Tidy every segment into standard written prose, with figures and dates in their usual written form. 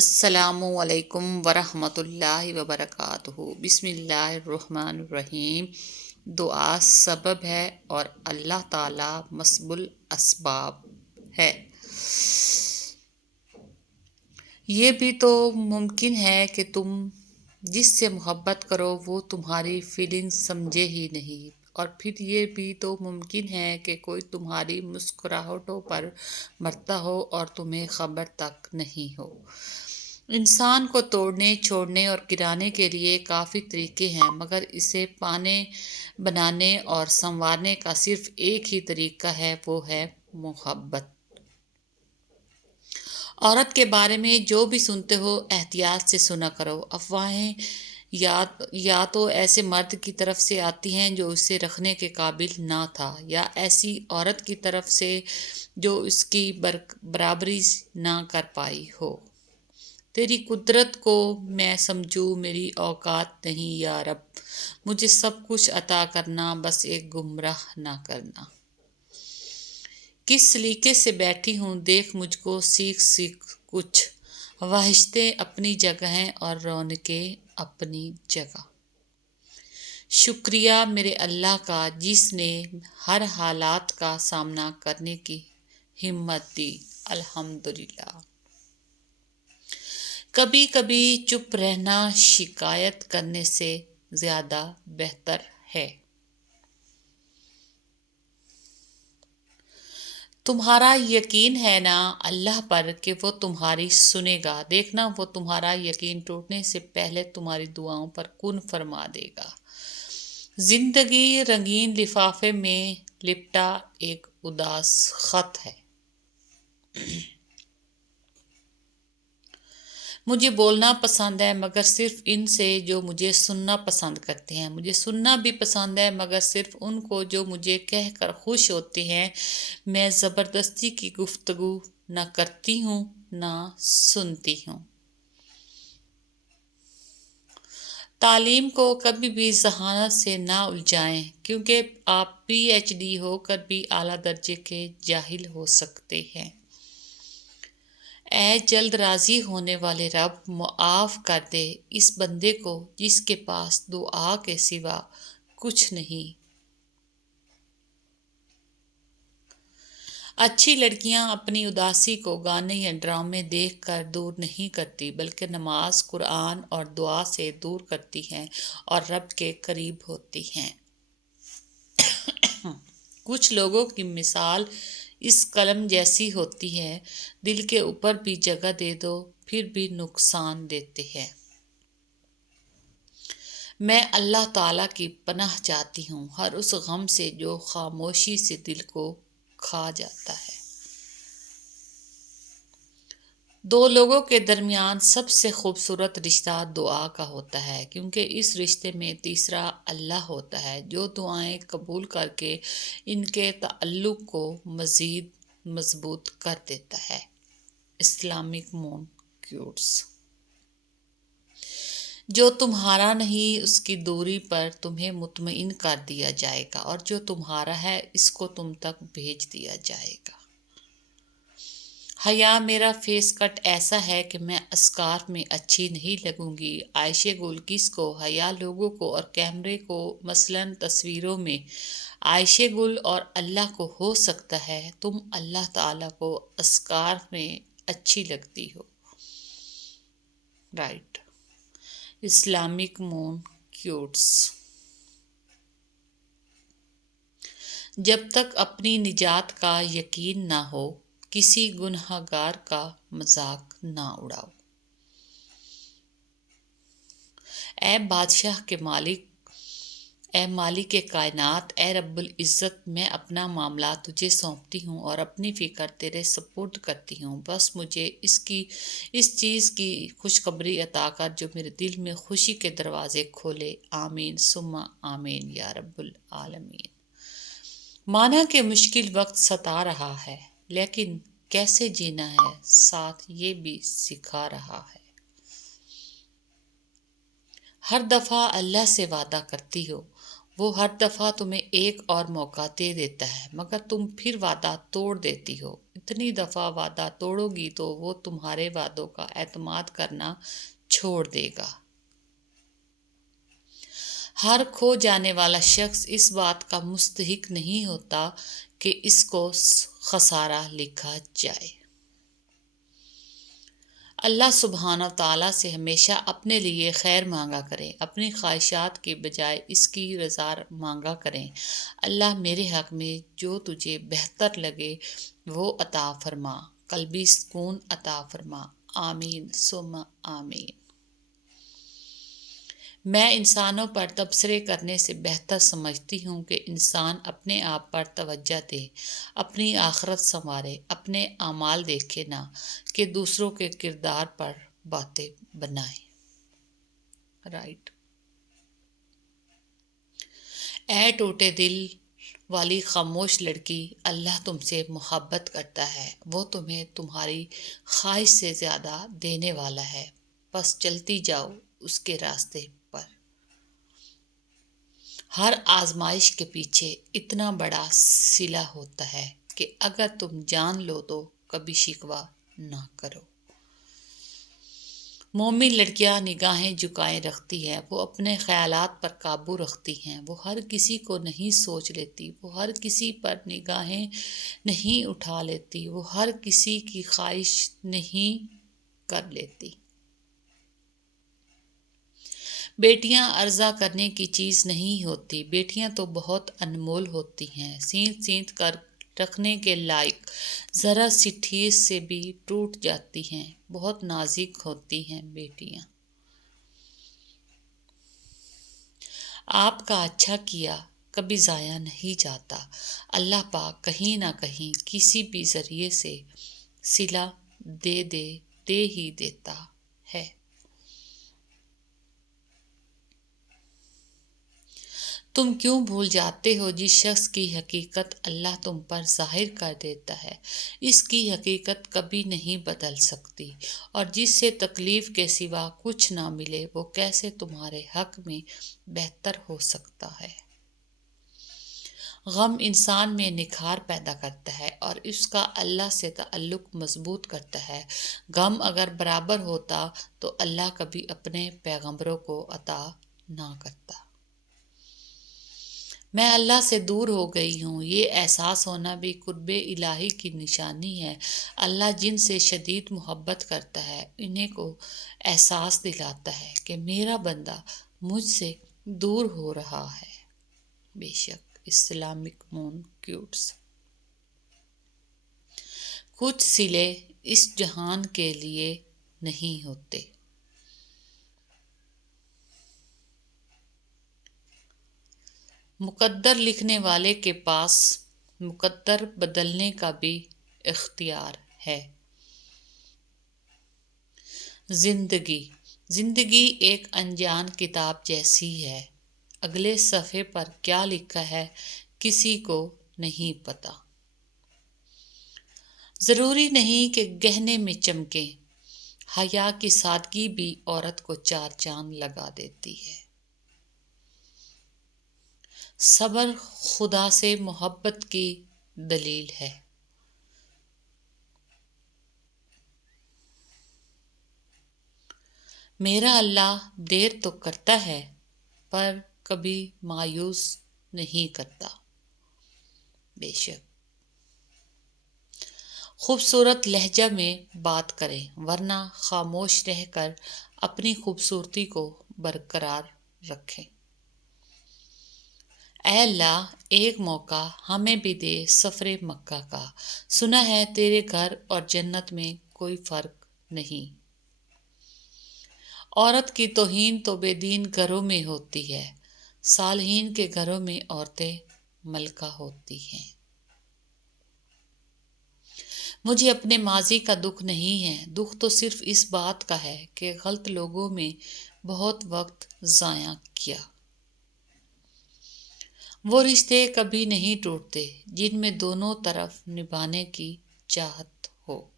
السلام علیکم ورحمۃ اللہ وبرکاتہ۔ بسم اللہ الرحمن الرحیم۔ دعا سبب ہے اور اللہ تعالی مسبب الاسباب ہے۔ یہ بھی تو ممکن ہے کہ تم جس سے محبت کرو وہ تمہاری فیلنگ سمجھے ہی نہیں، اور پھر یہ بھی تو ممکن ہے کہ کوئی تمہاری مسکراہٹوں پر مرتا ہو اور تمہیں خبر تک نہیں ہو۔ انسان کو توڑنے، چھوڑنے اور گرانے کے لیے کافی طریقے ہیں، مگر اسے پانے، بنانے اور سنوارنے کا صرف ایک ہی طریقہ ہے، وہ ہے محبت۔ عورت کے بارے میں جو بھی سنتے ہو احتیاط سے سنا کرو۔ افواہیں یا تو ایسے مرد کی طرف سے آتی ہیں جو اسے رکھنے کے قابل نہ تھا، یا ایسی عورت کی طرف سے جو اس کی برابری نہ کر پائی ہو۔ تیری قدرت کو میں سمجھوں، میری اوقات نہیں یا رب، مجھے سب کچھ عطا کرنا، بس ایک گمراہ نہ کرنا۔ کس سلیقے سے بیٹھی ہوں دیکھ مجھ کو، سیکھ کچھ، وحشتیں اپنی جگہ ہیں اور رونقیں اپنی جگہ۔ شکریہ میرے اللہ کا جس نے ہر حالات کا سامنا کرنے کی ہمت دی، الحمدللہ۔ کبھی کبھی چپ رہنا شکایت کرنے سے زیادہ بہتر ہے۔ تمہارا یقین ہے نا اللہ پر کہ وہ تمہاری سنے گا، دیکھنا وہ تمہارا یقین ٹوٹنے سے پہلے تمہاری دعاؤں پر کن فرما دے گا۔ زندگی رنگین لفافے میں لپٹا ایک اداس خط ہے۔ مجھے بولنا پسند ہے مگر صرف ان سے جو مجھے سننا پسند کرتے ہیں۔ مجھے سننا بھی پسند ہے مگر صرف ان کو جو مجھے کہہ کر خوش ہوتے ہیں۔ میں زبردستی کی گفتگو نہ کرتی ہوں نہ سنتی ہوں۔ تعلیم کو کبھی بھی ذہانت سے نہ الجھائیں، کیونکہ آپ پی ایچ ڈی ہو کر بھی اعلیٰ درجے کے جاہل ہو سکتے ہیں۔ اے جلد راضی ہونے والے رب، معاف کر دے اس بندے کو جس کے پاس دعا کے سوا کچھ نہیں۔ اچھی لڑکیاں اپنی اداسی کو گانے یا ڈرامے دیکھ کر دور نہیں کرتی، بلکہ نماز، قرآن اور دعا سے دور کرتی ہیں اور رب کے قریب ہوتی ہیں۔ کچھ لوگوں کی مثال اس قلم جیسی ہوتی ہے، دل کے اوپر بھی جگہ دے دو پھر بھی نقصان دیتے ہیں۔ میں اللہ تعالیٰ کی پناہ چاہتی ہوں ہر اس غم سے جو خاموشی سے دل کو کھا جاتا ہے۔ دو لوگوں کے درمیان سب سے خوبصورت رشتہ دعا کا ہوتا ہے، کیونکہ اس رشتے میں تیسرا اللہ ہوتا ہے جو دعائیں قبول کر کے ان کے تعلق کو مزید مضبوط کر دیتا ہے۔ اسلامک مون کوٹس۔ جو تمہارا نہیں اس کی دوری پر تمہیں مطمئن کر دیا جائے گا، اور جو تمہارا ہے اس کو تم تک بھیج دیا جائے گا۔ حیا میرا فیس کٹ ایسا ہے کہ میں اسکارف میں اچھی نہیں لگوں گی۔ عائشہ گل کس کو حیا لوگوں کو اور کیمرے کو، مثلاً تصویروں میں عائشہ گل اور اللہ کو ہو سکتا ہے، تم اللہ تعالیٰ کو اسکارف میں اچھی لگتی ہو۔ رائٹ۔ اسلامک مون کوٹس۔ جب تک اپنی نجات کا یقین نہ ہو کسی گنہگار کا مذاق نہ اڑاؤ۔ اے بادشاہ کے مالک، اے مالک کائنات، اے رب العزت، میں اپنا معاملہ تجھے سونپتی ہوں اور اپنی فکر تیرے سپرد کرتی ہوں۔ بس مجھے اس چیز کی خوشخبری عطا کر جو میرے دل میں خوشی کے دروازے کھولے۔ آمین ثم آمین یا رب العالمین۔ مانا کہ مشکل وقت ستا رہا ہے، لیکن کیسے جینا ہے ساتھ یہ بھی سکھا رہا ہے۔ ہر دفعہ اللہ سے وعدہ کرتی ہو، وہ ہر دفعہ تمہیں ایک اور موقع دے دیتا ہے مگر تم پھر وعدہ توڑ دیتی ہو۔ اتنی دفعہ وعدہ توڑو گی تو وہ تمہارے وعدوں کا اعتماد کرنا چھوڑ دے گا۔ ہر کھو جانے والا شخص اس بات کا مستحق نہیں ہوتا کہ اس کو خسارہ لکھا جائے۔ اللہ سبحانہ تعالیٰ سے ہمیشہ اپنے لیے خیر مانگا کریں، اپنی خواہشات کے بجائے اس کی رضا مانگا کریں۔ اللہ میرے حق میں جو تجھے بہتر لگے وہ عطا فرما، قلبی سکون عطا فرما، آمین ثم آمین۔ میں انسانوں پر تبصرے کرنے سے بہتر سمجھتی ہوں کہ انسان اپنے آپ پر توجہ دے، اپنی آخرت سنوارے، اپنے اعمال دیکھے، نہ کہ دوسروں کے کردار پر باتیں بنائے۔ رائٹ۔ اے ٹوٹے دل والی خاموش لڑکی، اللہ تم سے محبت کرتا ہے، وہ تمہیں تمہاری خواہش سے زیادہ دینے والا ہے، بس چلتی جاؤ اس کے راستے پر۔ ہر آزمائش کے پیچھے اتنا بڑا صلہ ہوتا ہے کہ اگر تم جان لو تو کبھی شکوہ نہ کرو۔ مومن لڑکیاں نگاہیں جھکائے رکھتی ہیں، وہ اپنے خیالات پر قابو رکھتی ہیں، وہ ہر کسی کو نہیں سوچ لیتی، وہ ہر کسی پر نگاہیں نہیں اٹھا لیتی، وہ ہر کسی کی خواہش نہیں کر لیتی۔ بیٹیاں عرضہ کرنے کی چیز نہیں ہوتی، بیٹیاں تو بہت انمول ہوتی ہیں، سینت سینت کر رکھنے کے لائق، ذرا سی ٹھیس سے بھی ٹوٹ جاتی ہیں، بہت نازک ہوتی ہیں بیٹیاں۔ آپ کا اچھا کیا کبھی ضائع نہیں جاتا، اللہ پاک کہیں نہ کہیں کسی بھی ذریعے سے صلہ دے ہی دیتا ہے۔ تم کیوں بھول جاتے ہو جس شخص کی حقیقت اللہ تم پر ظاہر کر دیتا ہے، اس کی حقیقت کبھی نہیں بدل سکتی، اور جس سے تکلیف کے سوا کچھ نہ ملے وہ کیسے تمہارے حق میں بہتر ہو سکتا ہے۔ غم انسان میں نکھار پیدا کرتا ہے اور اس کا اللہ سے تعلق مضبوط کرتا ہے۔ غم اگر برابر ہوتا تو اللہ کبھی اپنے پیغمبروں کو عطا نہ کرتا۔ میں اللہ سے دور ہو گئی ہوں، یہ احساس ہونا بھی قرب الہی کی نشانی ہے۔ اللہ جن سے شدید محبت کرتا ہے انہیں کو احساس دلاتا ہے کہ میرا بندہ مجھ سے دور ہو رہا ہے۔ بے شک اسلامک مون کیوٹس۔ کچھ صلے اس جہان کے لیے نہیں ہوتے۔ مقدر لکھنے والے کے پاس مقدر بدلنے کا بھی اختیار ہے۔ زندگی ایک انجان کتاب جیسی ہے، اگلے صفحے پر کیا لکھا ہے کسی کو نہیں پتا۔ ضروری نہیں کہ گہنے میں چمکے، حیا کی سادگی بھی عورت کو چار چاند لگا دیتی ہے۔ صبر خدا سے محبت کی دلیل ہے۔ میرا اللہ دیر تو کرتا ہے پر کبھی مایوس نہیں کرتا۔ بے شک خوبصورت لہجہ میں بات کریں ورنہ خاموش رہ کر اپنی خوبصورتی کو برقرار رکھیں۔ اے اللہ ایک موقع ہمیں بھی دے سفر مکہ کا، سنا ہے تیرے گھر اور جنت میں کوئی فرق نہیں۔ عورت کی توہین تو بے دین گھروں میں ہوتی ہے، صالحین کے گھروں میں عورتیں ملکہ ہوتی ہیں۔ مجھے اپنے ماضی کا دکھ نہیں ہے، دکھ تو صرف اس بات کا ہے کہ غلط لوگوں میں بہت وقت ضائع کیا۔ وہ رشتے کبھی نہیں ٹوٹتے جن میں دونوں طرف نبھانے کی چاہت ہو۔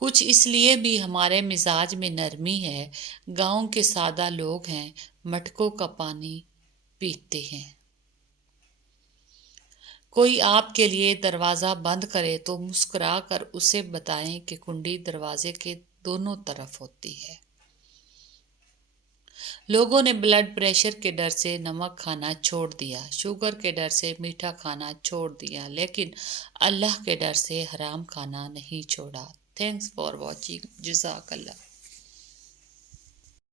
کچھ اس لیے بھی ہمارے مزاج میں نرمی ہے، گاؤں کے سادہ لوگ ہیں، مٹکوں کا پانی پیتے ہیں۔ کوئی آپ کے لیے دروازہ بند کرے تو مسکرا کر اسے بتائیں کہ کنڈی دروازے کے دونوں طرف ہوتی ہے۔ لوگوں نے بلڈ پریشر کے ڈر سے نمک کھانا چھوڑ دیا، شوگر کے ڈر سے میٹھا کھانا چھوڑ دیا، لیکن اللہ کے ڈر سے حرام کھانا نہیں چھوڑا۔ Thanks for watching. جزاک اللہ۔